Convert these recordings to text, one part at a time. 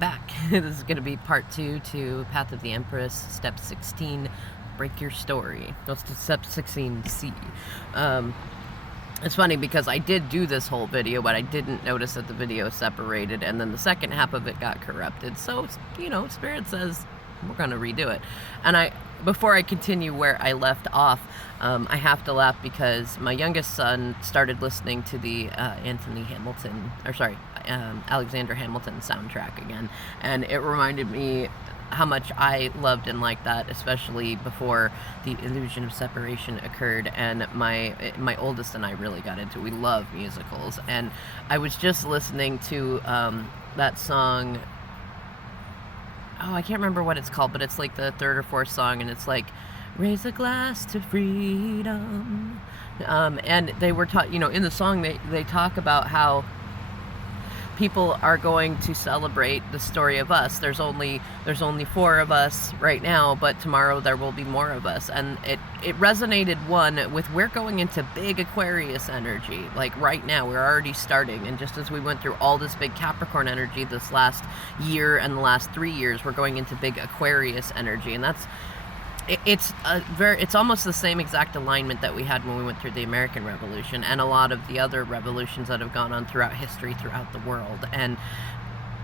back. This is going to be part 2 to Path of the Empress, step 16, break your story. That's step 16C. It's funny because I did do this whole video, but I didn't notice that the video separated, and then the second half of it got corrupted. So, Spirit says we're going to redo it. And before I continue where I left off, I have to laugh because my youngest son started listening to the Alexander Hamilton soundtrack again, and it reminded me how much I loved and liked that, especially before the illusion of separation occurred. And my oldest and I really got into it. We love musicals, and I was just listening to that song. Oh, I can't remember what it's called, but it's like the third or fourth song, and it's like, raise a glass to freedom. And they were in the song they talk about how people are going to celebrate the story of us. There's only 4 of us right now, but tomorrow there will be more of us. And it resonated with we're going into big Aquarius energy. Like right now, we're already starting. And just as we went through all this big Capricorn energy this last year and the last 3 years, we're going into big Aquarius energy. And it's almost the same exact alignment that we had when we went through the American Revolution and a lot of the other revolutions that have gone on throughout history, throughout the world. And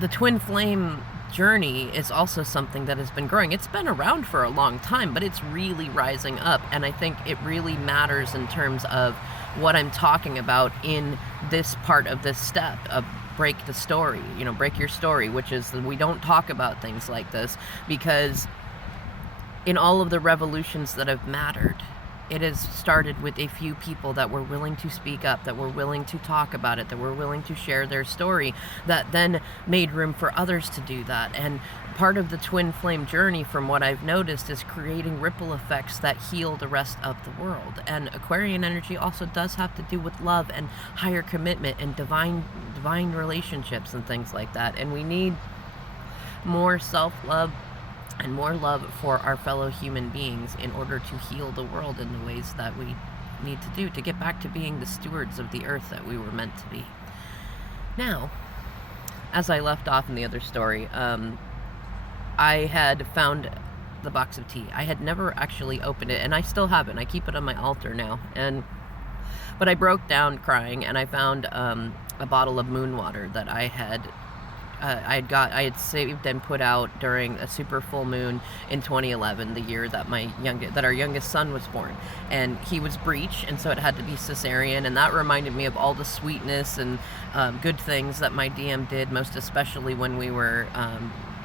the twin flame journey is also something that has been growing. It's been around for a long time, but it's really rising up. And I think it really matters in terms of what I'm talking about in this part of this step of break the story, break your story, which is that we don't talk about things like this because in all of the revolutions that have mattered, it has started with a few people that were willing to speak up, that were willing to talk about it, that were willing to share their story, that then made room for others to do that. And part of the twin flame journey, from what I've noticed, is creating ripple effects that heal the rest of the world. And Aquarian energy also does have to do with love and higher commitment and divine relationships and things like that. And we need more self-love and more love for our fellow human beings in order to heal the world in the ways that we need to do to get back to being the stewards of the earth that we were meant to be. Now, as I left off in the other story, I had found the box of tea. I had never actually opened it, and I still haven't. I keep it on my altar now. But I broke down crying, and I found a bottle of moon water that I had saved and put out during a super full moon in 2011, the year that our youngest son was born. And he was breech, and so it had to be cesarean, and that reminded me of all the sweetness and good things that my DM did, most especially when we were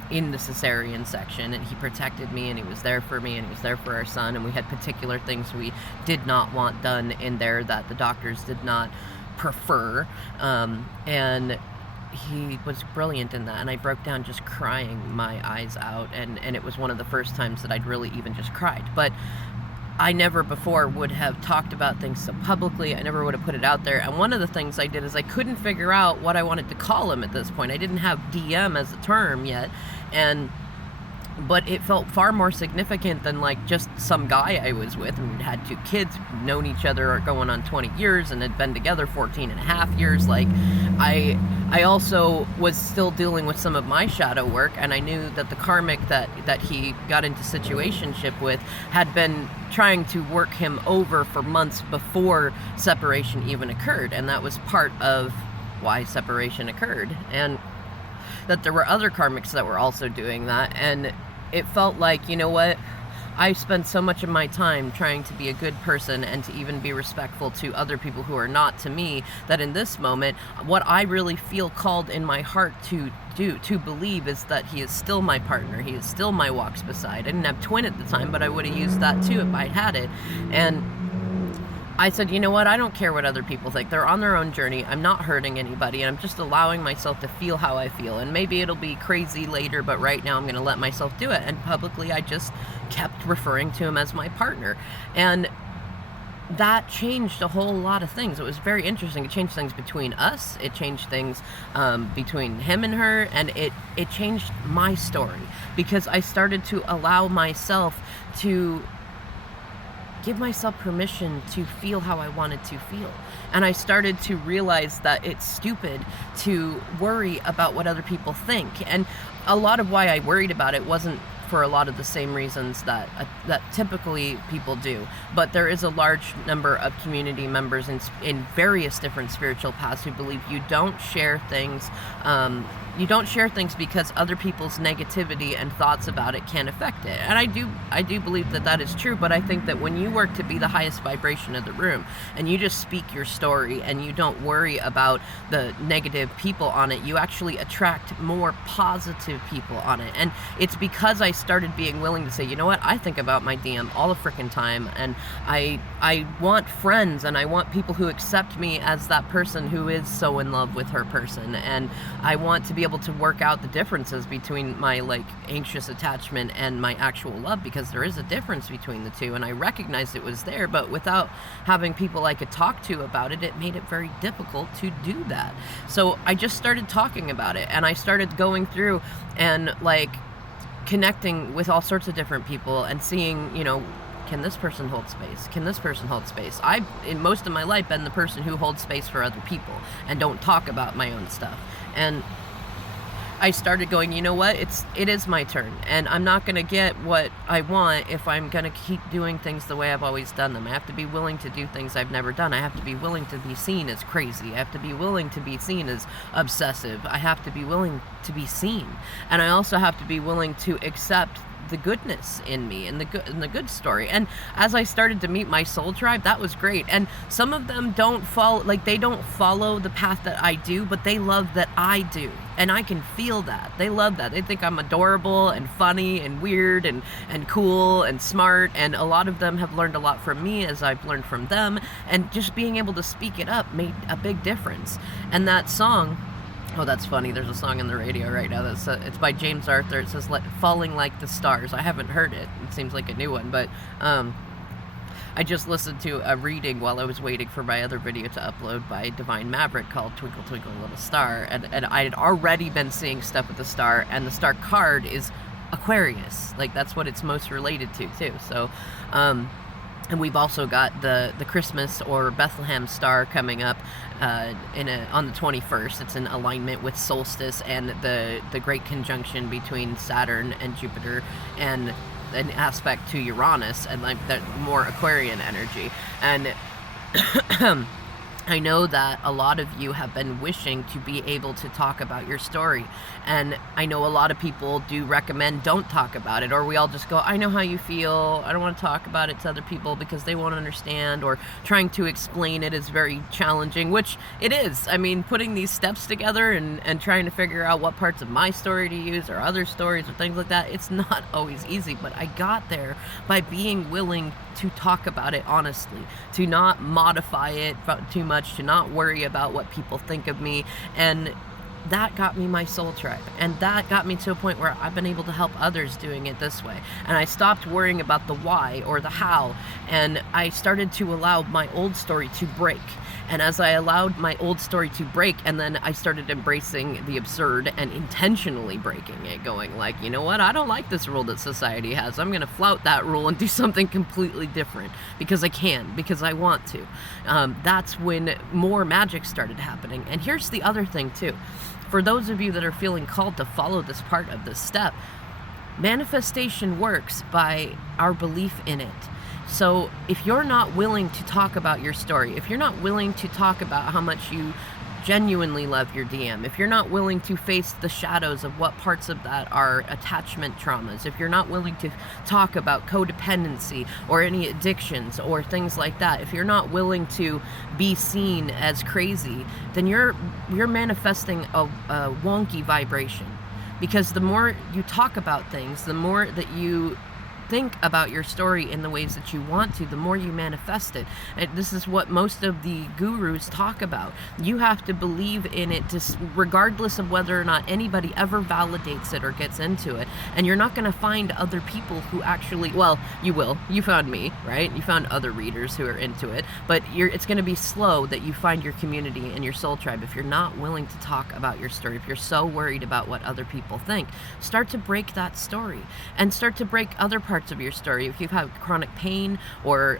in the cesarean section, and he protected me, and he was there for me, and he was there for our son, and we had particular things we did not want done in there that the doctors did not prefer, and he was brilliant in that. And I broke down just crying my eyes out, and it was one of the first times that I'd really even just cried. But I never before would have talked about things so publicly. I never would have put it out there. And one of the things I did is I couldn't figure out what I wanted to call him at this point. I didn't have DM as a term yet, but it felt far more significant than like just some guy I was with. And we'd had 2 kids, known each other going on 20 years and had been together 14 and a half years. Like I also was still dealing with some of my shadow work, and I knew that the karmic that he got into situationship with had been trying to work him over for months before separation even occurred. And that was part of why separation occurred. And that there were other karmics that were also doing that, and it felt like, you know what, I spent so much of my time trying to be a good person and to even be respectful to other people who are not to me, that in this moment, what I really feel called in my heart to believe is that he is still my partner, he is still my walks beside. I didn't have twin at the time, but I would have used that too if I'd had it. And I said, you know what, I don't care what other people think. They're on their own journey. I'm not hurting anybody, and I'm just allowing myself to feel how I feel. And maybe it'll be crazy later, but right now I'm going to let myself do it. And publicly, I just kept referring to him as my partner. And that changed a whole lot of things. It was very interesting. It changed things between us. It changed things between him and her. And it changed my story, because I started to allow myself to give myself permission to feel how I wanted to feel. And I started to realize that it's stupid to worry about what other people think. And a lot of why I worried about it wasn't for a lot of the same reasons that typically people do. But there is a large number of community members in various different spiritual paths who believe you don't share things. You don't share things because other people's negativity and thoughts about it can affect it. And I do believe that is true, but I think that when you work to be the highest vibration of the room and you just speak your story and you don't worry about the negative people on it, you actually attract more positive people on it. And it's because I started being willing to say, you know what, I think about my DM all the freaking time, and I want friends, and I want people who accept me as that person who is so in love with her person, and I want to be able to work out the differences between my like anxious attachment and my actual love, because there is a difference between the two, and I recognized it was there, but without having people I could talk to about it, it made it very difficult to do that. So I just started talking about it, and I started going through and like connecting with all sorts of different people and seeing, you know, can this person hold space? Can this person hold space? I've, in most of my life, been the person who holds space for other people and don't talk about my own stuff. And I started going, you know what, it is my turn, and I'm not going to get what I want if I'm going to keep doing things the way I've always done them. I have to be willing to do things I've never done. I have to be willing to be seen as crazy. I have to be willing to be seen as obsessive. I have to be willing to be seen. And I also have to be willing to accept the goodness in me and the good story. And as I started to meet my soul tribe, that was great. And some of them don't follow the path that I do, but they love that I do. And I can feel that. They love that. They think I'm adorable and funny and weird and cool and smart. And a lot of them have learned a lot from me as I've learned from them. And just being able to speak it up made a big difference. And that song, oh, that's funny. There's a song on the radio right now it's by James Arthur. It says "Falling Like the Stars." I haven't heard it. It seems like a new one, but I just listened to a reading while I was waiting for my other video to upload by Divine Maverick called "Twinkle Twinkle Little Star," and I had already been seeing stuff with the star, and the star card is Aquarius. Like, that's what it's most related to too. So and we've also got the Christmas or Bethlehem star coming up on the 21st. It's in alignment with solstice and the great conjunction between Saturn and Jupiter, and an aspect to Uranus, and like that more Aquarian energy. And I know that a lot of you have been wishing to be able to talk about your story, and I know a lot of people do recommend don't talk about it, or we all just go, I know how you feel, I don't want to talk about it to other people because they won't understand, or trying to explain it is very challenging, which it is. I mean, putting these steps together and trying to figure out what parts of my story to use or other stories or things like that, it's not always easy, but I got there by being willing to talk about it honestly, to not modify it too much, to not worry about what people think of me. And that got me my soul tribe, and that got me to a point where I've been able to help others doing it this way. And I stopped worrying about the why or the how, and I started to allow my old story to break. And as I allowed my old story to break, and then I started embracing the absurd and intentionally breaking it, going like, you know what, I don't like this rule that society has. I'm going to flout that rule and do something completely different because I can, because I want to. That's when more magic started happening. And here's the other thing too. For those of you that are feeling called to follow this part of this step, manifestation works by our belief in it. So if you're not willing to talk about your story, if you're not willing to talk about how much you genuinely love your DM, if you're not willing to face the shadows of what parts of that are attachment traumas, if you're not willing to talk about codependency or any addictions or things like that, if you're not willing to be seen as crazy, then you're manifesting a wonky vibration. Because the more you talk about things, the more that you think about your story in the ways that you want to, the more you manifest it. And this is what most of the gurus talk about. You have to believe in it regardless of whether or not anybody ever validates it or gets into it. And you're not going to find other people who actually, well, you will. You found me, right? You found other readers who are into it. But it's going to be slow that you find your community and your soul tribe if you're not willing to talk about your story. If you're so worried about what other people think, start to break that story and start to break other parts parts of your story. If you've had chronic pain or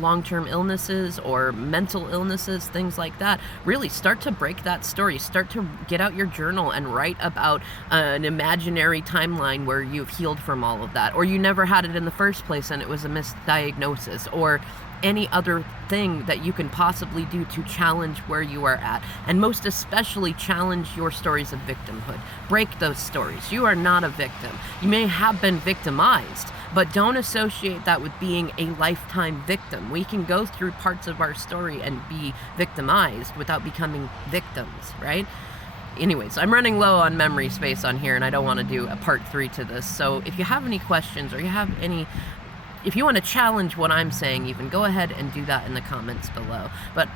long-term illnesses or mental illnesses, things like that, really start to break that story. Start to get out your journal and write about an imaginary timeline where you've healed from all of that, or you never had it in the first place and it was a misdiagnosis, or any other thing that you can possibly do to challenge where you are at, and most especially challenge your stories of victimhood. Break those stories. You are not a victim. You may have been victimized, but don't associate that with being a lifetime victim. We can go through parts of our story and be victimized without becoming victims, right? Anyways, I'm running low on memory space on here, and I don't want to do a part 3 to this. So if you have any questions, or if you want to challenge what I'm saying, even, go ahead and do that in the comments below. But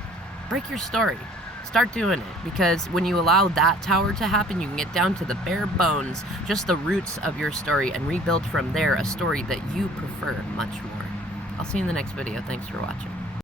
break your story. Start doing it, because when you allow that tower to happen, you can get down to the bare bones, just the roots of your story, and rebuild from there a story that you prefer much more. I'll see you in the next video. Thanks for watching.